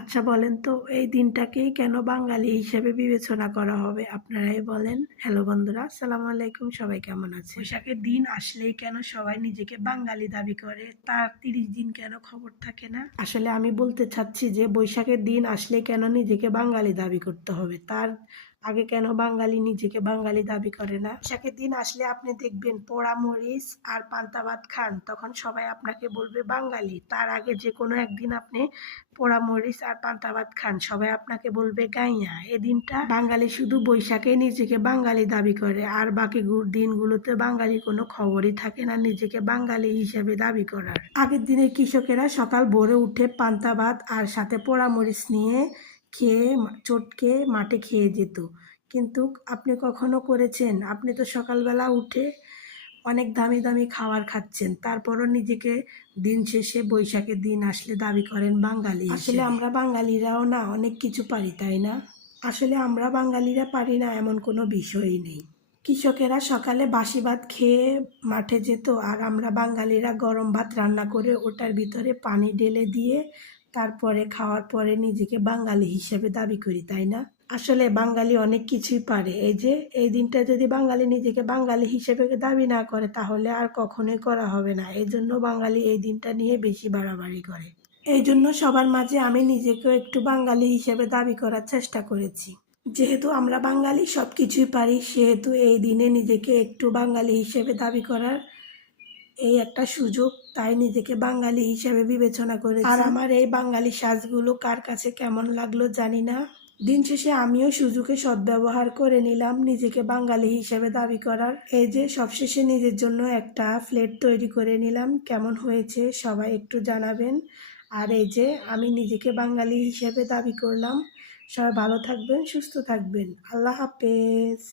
আচ্ছা বলেন তো এই দিনটাকেই কেন বাঙালি হিসেবে বিবেচনা করা হবে? আপনারাই বলেন। হ্যালো বন্ধুরা, আসসালামু আলাইকুম। সবাই কেমন আছেন? বৈশাখের দিন আসলেই কেন সবাই নিজেকে বাঙালি দাবি করে? তার ৩০ দিন কেন খবর থাকে না? আসলে আমি বলতে চাচ্ছি যে বৈশাখের দিন আসলেই কেন নিজেকে বাঙালি দাবি করতে হবে? তার আগে কেন বাঙালি নিজেকে বাঙালি দাবি করে না? বৈশাখের দিন আসলে আপনি দেখবেন পোড়া মরিচ আর পান্তা ভাত খান, তখন সবাই আপনাকে বলবে বাঙালি। তার আগে যে কোনো একদিন আপনি পোড়া মরিচ আর পান্তা ভাত খান, সবাই আপনাকে বলবে গাইয়া। এই দিনটা বাঙালি শুধু বৈশাখে নিজেকে বাঙালি দাবি করে, আর বাকি দিনগুলোতে বাঙালির কোনো খবরই থাকে না নিজেকে বাঙালি হিসেবে দাবি করার। আগের দিনের কৃষকেরা সকাল ভোরে উঠে পান্তা ভাত আর সাথে পোড়া মরিচ নিয়ে খেয়ে চটকে মাঠে খেয়ে যেত। কিন্তু আপনি কখনো করেছেন? আপনি তো সকালবেলা উঠে অনেক দামি দামি খাবার খাচ্ছেন, তারপরও নিজেকে দিন শেষে বৈশাখের দিন আসলে দাবি করেন বাঙালি। আসলে আমরা বাঙালিরাও না অনেক কিছু পারি, তাই না? আসলে আমরা বাঙালিরা পারি না এমন কোনো বিষয়ই নেই। কৃষকেরা সকালে বাসি ভাত খেয়ে মাঠে যেত, আর আমরা বাঙালিরা গরম ভাত রান্না করে ওটার ভিতরে পানি ঢেলে দিয়ে তারপরে খাওয়ার পরে নিজেকে বাঙালি হিসেবে দাবি করি, তাই না? আসলে বাঙালি অনেক কিছুই পারে। এই যে এই দিনটা যদি বাঙালি নিজেকে বাঙালি হিসেবে দাবি না করে তাহলে আর কখনোই করা হবে না। এই জন্য বাঙালি এই দিনটা নিয়ে বেশি বাড়াবাড়ি করে। এই জন্য সবার মাঝে আমি নিজেকেও একটু বাঙালি হিসেবে দাবি করার চেষ্টা করেছি। যেহেতু আমরা বাঙালি সব কিছুই পারি, সেহেতু এই দিনে নিজেকে একটু বাঙালি হিসেবে দাবি করার এই একটা সুযোগ, তাই নিজেকে বাঙালি হিসেবে বিবেচনা করেছি। আর আমার এই বাঙালি সাজগুলো কার কাছে কেমন লাগলো জানি না। দিন শেষে আমিও সুযোগে সদ্ব্যবহার করে নিলাম নিজেকে বাঙালি হিসেবে দাবি করার। এই যে সবশেষে নিজের জন্য একটা প্লেট তৈরি করে নিলাম। কেমন হয়েছে সবাই একটু জানাবেন। আর এই যে আমি নিজেকে বাঙালি হিসেবে দাবি করলাম। সবাই ভালো থাকবেন, সুস্থ থাকবেন। আল্লাহ হাফেজ।